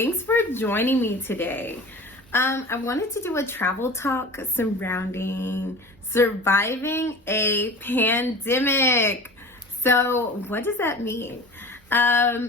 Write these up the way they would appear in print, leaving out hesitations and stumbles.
thanks for joining me today. I wanted to do a travel talk surrounding surviving a pandemic. So what does that mean? Let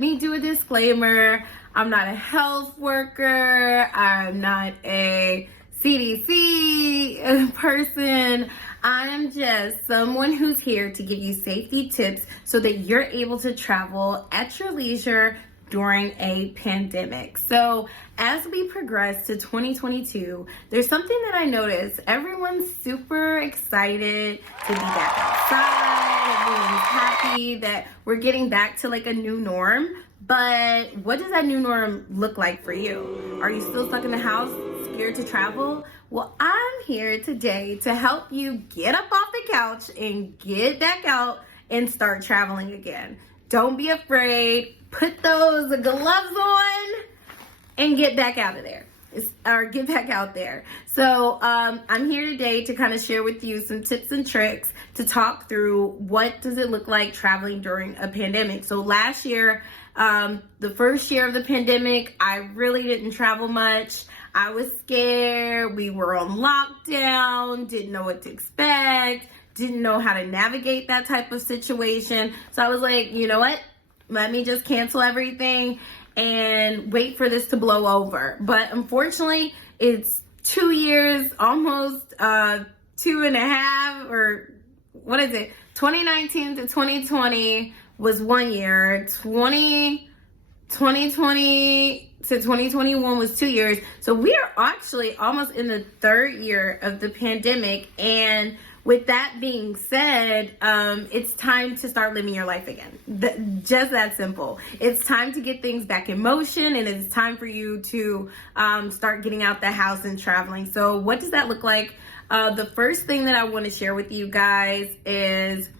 me do a disclaimer. I'm not a health worker. I'm not a CDC person. I'm just someone who's here to give you safety tips so that you're able to travel at your leisure during a pandemic. So as we progress to 2022, there's something that I noticed. Everyone's super excited to be back outside. Everyone's happy that we're getting back to like a new norm. But what does that new norm look like for you? Are you still stuck in the house, scared to travel? Well, I'm here today to help you get up off the couch and get back out and start traveling again. Don't be afraid. Put those gloves on and get back out of there. Get back out there. So I'm here today to kind of share with you some tips and tricks to talk through what does it look like traveling during a pandemic. So last year, the first year of the pandemic, I really didn't travel much. I was scared. We were on lockdown, didn't know what to expect, didn't know how to navigate that type of situation. So I was like, you know what? Let me just cancel everything and wait for this to blow over. But unfortunately, it's 2 years, almost 2.5, or what is it? 2019 to 2020 was 1 year. 2020 to 2021 was 2 years. So we are actually almost in the third year of the pandemic. And with that being said, it's time to start living your life again. Just that simple. It's time to get things back in motion, and it's time for you to start getting out the house and traveling. So what does that look like? The first thing that I want to share with you guys is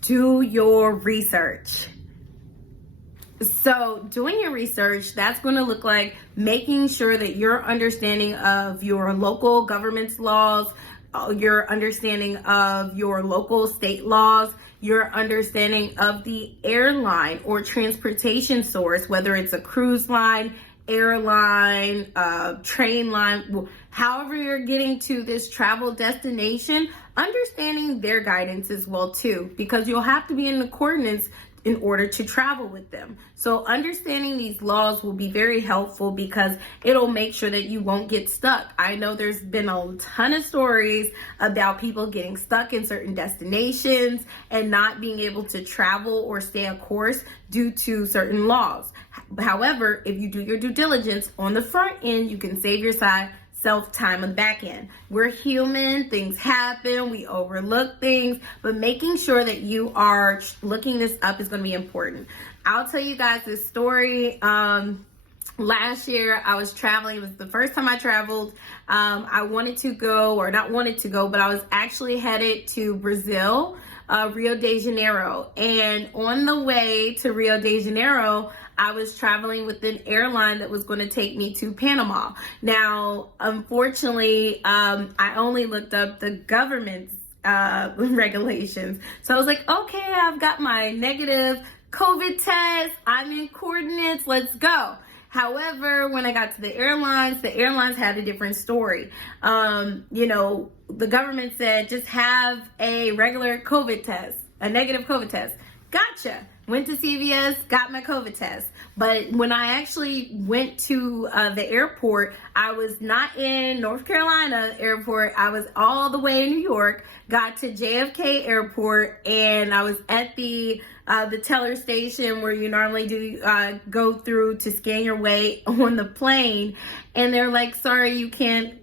do your research. So doing your research, that's going to look like making sure that your understanding of your local government's laws, your understanding of your local state laws, your understanding of the airline or transportation source, whether it's a cruise line, airline, train line, however you're getting to this travel destination, understanding their guidance as well too, because you'll have to be in accordance in order to travel with them. So understanding these laws will be very helpful because it'll make sure that you won't get stuck. I know there's been a ton of stories about people getting stuck in certain destinations and not being able to travel or stay a course due to certain laws. However, if you do your due diligence on the front end, you can save yourself time on the back end. We're human, things happen, we overlook things, but making sure that you are looking this up is going to be important. I'll tell you guys this story. Last year I was traveling. It was the first time I traveled. I wanted to go, or not wanted to go, but I was actually headed to Brazil, Rio de Janeiro. And on the way to Rio de Janeiro, I was traveling with an airline that was going to take me to Panama. Now, unfortunately, I only looked up the government's regulations. So I was like, okay, I've got my negative COVID test. I'm in coordinates. Let's go. However, when I got to the airlines had a different story. The government said, just have a regular COVID test, a negative COVID test. Gotcha. Went to CVS, got my COVID test. But when I actually went to the airport, I was not in North Carolina airport. I was all the way in New York, got to JFK airport, and I was at the teller station where you normally do go through to scan your way on the plane. And they're like, sorry, you can't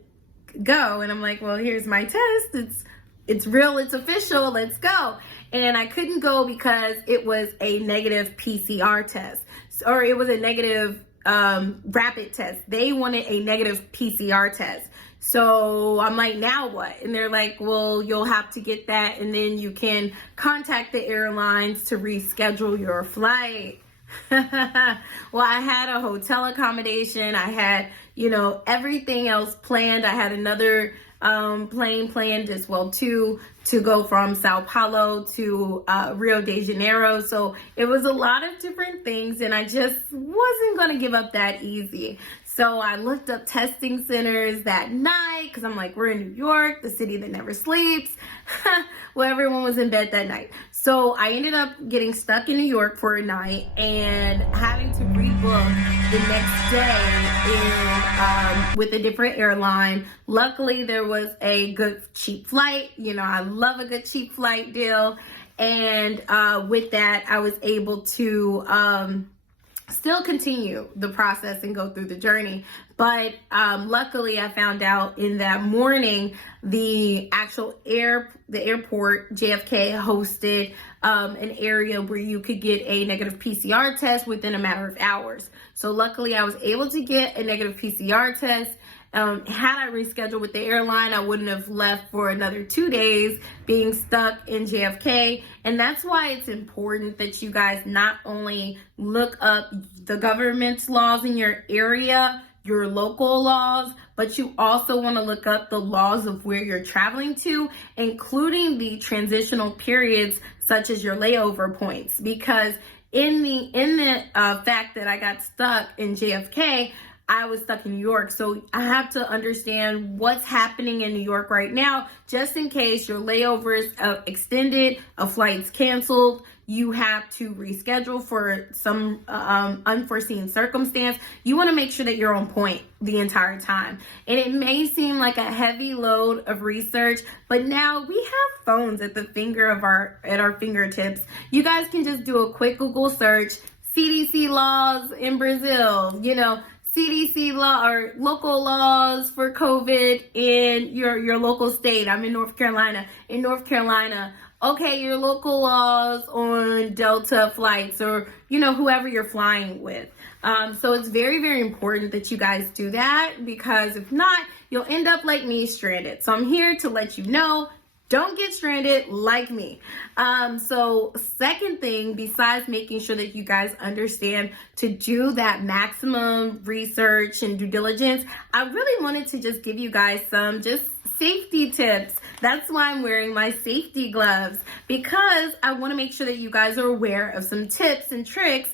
go. And I'm like, well, here's my test. It's real, it's official, let's go. And I couldn't go because it was a negative PCR test, or it was a negative rapid test. They wanted a negative PCR test. So I'm like, now what? And they're like, well, you'll have to get that, and then you can contact the airlines to reschedule your flight. Well, I had a hotel accommodation. I had, everything else planned. I had another plane planned as well too, to go from Sao Paulo to Rio de Janeiro. So it was a lot of different things, and I just wasn't going to give up that easy. So I looked up testing centers that night because I'm like, we're in New York, the city that never sleeps. Well, everyone was in bed that night. So I ended up getting stuck in New York for a night and having to rebook the next day with a different airline. Luckily, there was a good cheap flight. You know, I love a good cheap flight deal. And with that, I was able to still continue the process and go through the journey. But luckily, I found out in that morning, the actual airport, JFK, hosted an area where you could get a negative PCR test within a matter of hours. So luckily, I was able to get a negative PCR test. Had I rescheduled with the airline, I wouldn't have left for another 2 days being stuck in JFK. And that's why it's important that you guys not only look up the government's laws in your area, your local laws, but you also want to look up the laws of where you're traveling to, including the transitional periods such as your layover points. Because in the fact that I got stuck in JFK, I was stuck in New York. So I have to understand what's happening in New York right now, just in case your layover is extended, a flight's canceled, you have to reschedule for some unforeseen circumstance. You want to make sure that you're on point the entire time. And it may seem like a heavy load of research, but now we have phones at our fingertips. You guys can just do a quick Google search, CDC laws in Brazil, CDC law or local laws for COVID in your local state. I'm in North Carolina. In North Carolina, okay, your local laws on Delta flights or, whoever you're flying with. So it's very, very important that you guys do that, because if not, you'll end up like me, stranded. So I'm here to let you know, don't get stranded like me. So second thing, besides making sure that you guys understand to do that maximum research and due diligence, I really wanted to just give you guys some just safety tips. That's why I'm wearing my safety gloves, because I want to make sure that you guys are aware of some tips and tricks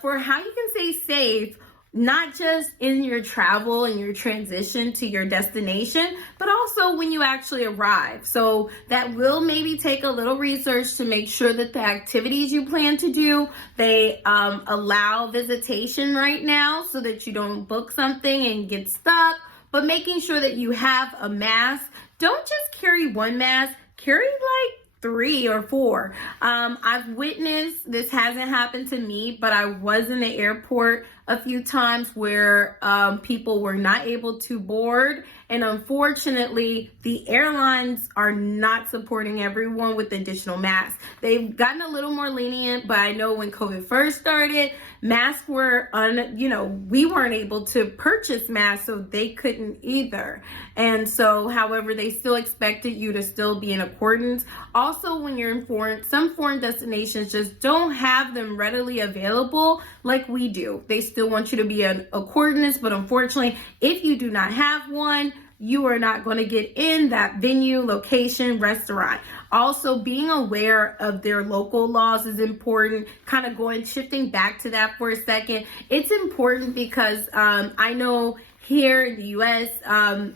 for how you can stay safe, not just in your travel and your transition to your destination, but also when you actually arrive. So that will maybe take a little research to make sure that the activities you plan to do, they allow visitation right now so that you don't book something and get stuck, but making sure that you have a mask. Don't just carry one mask, carry like 3 or 4. I've witnessed, this hasn't happened to me, but I was in the airport a few times where people were not able to board. And unfortunately, the airlines are not supporting everyone with additional masks. They've gotten a little more lenient, but I know when COVID first started, masks were we weren't able to purchase masks, so they couldn't either. And so, however, they still expected you to still be in accordance. Also, when you're in some foreign destinations just don't have them readily available like we do. They still want you to be in accordance, but unfortunately, if you do not have one, you are not going to get in that venue, location, restaurant. Also, being aware of their local laws is important. Kind of shifting back to that for a second. It's important because I know here in the U.S.,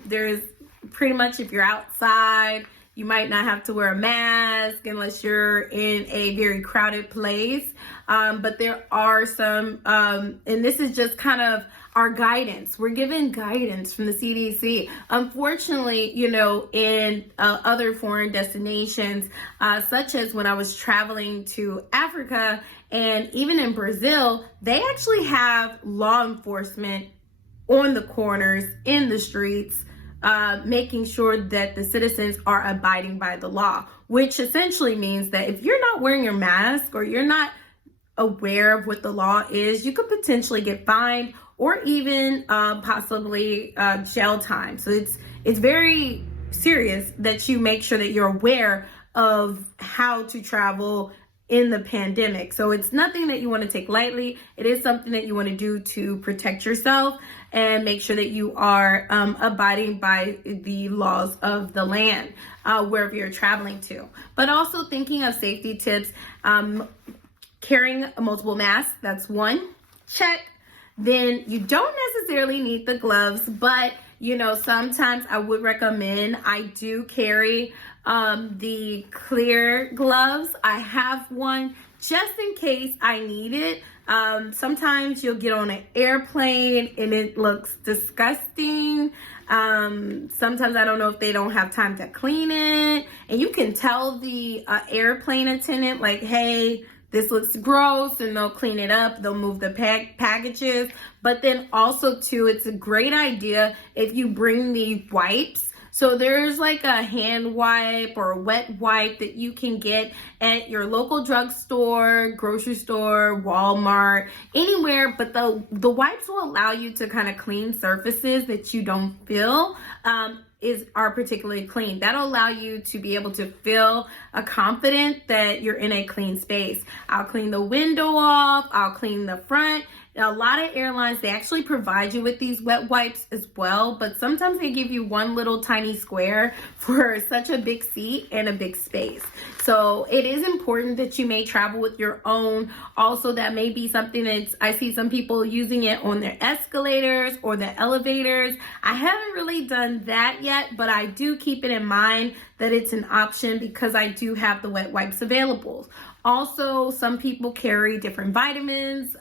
there's pretty much, if you're outside, you might not have to wear a mask unless you're in a very crowded place. But there are some, and this is just kind of our guidance. We're given guidance from the CDC. Unfortunately, in other foreign destinations, such as when I was traveling to Africa and even in Brazil, they actually have law enforcement on the corners, in the streets, making sure that the citizens are abiding by the law, which essentially means that if you're not wearing your mask or you're not aware of what the law is, you could potentially get fined or even possibly jail time. So it's very serious that you make sure that you're aware of how to travel in the pandemic. So it's nothing that you want to take lightly. It is something that you want to do to protect yourself and make sure that you are abiding by the laws of the land wherever you're traveling to. But also thinking of safety tips, carrying multiple masks, that's one, check. Then you don't necessarily need the gloves, but sometimes I would recommend, I do carry the clear gloves. I have one just in case I need it. Sometimes you'll get on an airplane and it looks disgusting. Sometimes I don't know if they don't have time to clean it, and you can tell the airplane attendant, like, hey, this looks gross, and they'll clean it up. They'll move the packages. But then also too, it's a great idea if you bring the wipes. So there's like a hand wipe or a wet wipe that you can get at your local drugstore, grocery store, Walmart, anywhere. But the wipes will allow you to kind of clean surfaces that you don't feel are particularly clean. That'll allow you to be able to feel confident that you're in a clean space. I'll clean the window off. I'll clean the front. A lot of airlines, they actually provide you with these wet wipes as well, but sometimes they give you one little tiny square for such a big seat and a big space. So it is important that you may travel with your own. Also, that may be something that I see some people using it on their escalators or the elevators. I haven't really done that yet, but I do keep it in mind that it's an option because I do have the wet wipes available. Also, some people carry different vitamins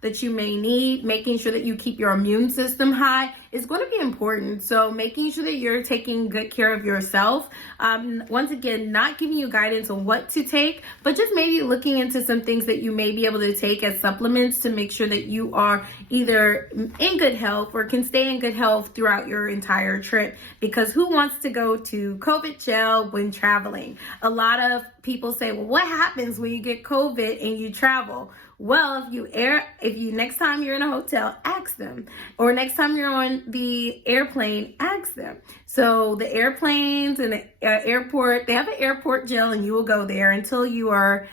that you may need. Making sure that you keep your immune system high is going to be important. So making sure that you're taking good care of yourself. Once again, not giving you guidance on what to take, but just maybe looking into some things that you may be able to take as supplements to make sure that you are either in good health or can stay in good health throughout your entire trip. Because who wants to go to COVID jail when traveling? A lot of people say, well, what happens when you get COVID and you travel? Well, if you next time you're in a hotel, ask them. Or next time you're on the airplane, ask them. So the airplanes and the airport, they have an airport jail, and you will go there until you are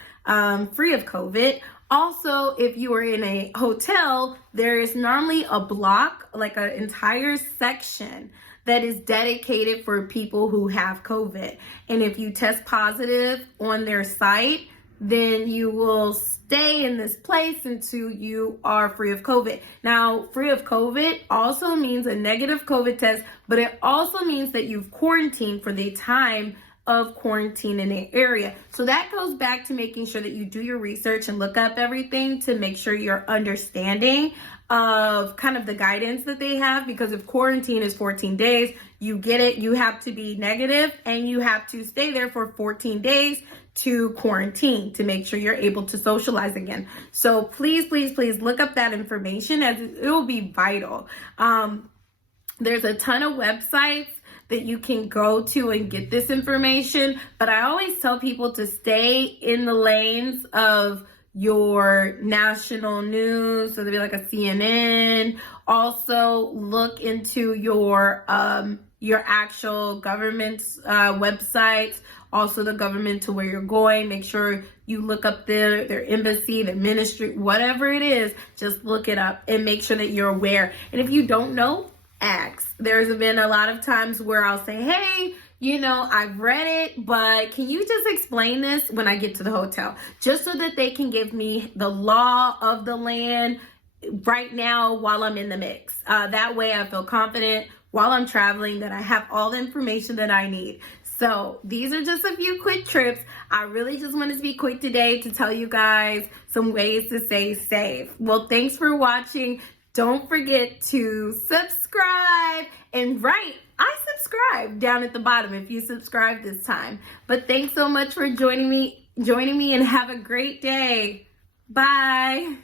free of COVID. Also, if you are in a hotel, there is normally a block, like an entire section that is dedicated for people who have COVID. And if you test positive on their site, then you will stay in this place until you are free of COVID. Now, free of COVID also means a negative COVID test, but it also means that you've quarantined for the time of quarantine in the area. So that goes back to making sure that you do your research and look up everything to make sure you're understanding of kind of the guidance that they have, because if quarantine is 14 days, you get it, you have to be negative and you have to stay there for 14 days to quarantine to make sure you're able to socialize again. So please, please, please look up that information, as it will be vital. There's a ton of websites that you can go to and get this information, but I always tell people to stay in the lanes of your national news, so there'll be like a CNN. Also look into your actual government's websites, also the government to where you're going. Make sure you look up their embassy, their ministry, whatever it is, just look it up and make sure that you're aware. And if you don't know, ask. There's been a lot of times where I'll say, hey, I've read it, but can you just explain this when I get to the hotel? Just so that they can give me the law of the land right now while I'm in the mix. That way I feel confident while I'm traveling that I have all the information that I need. So these are just a few quick trips. I really just wanted to be quick today to tell you guys some ways to stay safe. Well, thanks for watching. Don't forget to subscribe and write. I subscribe down at the bottom if you subscribe this time. But thanks so much for joining me and have a great day. Bye.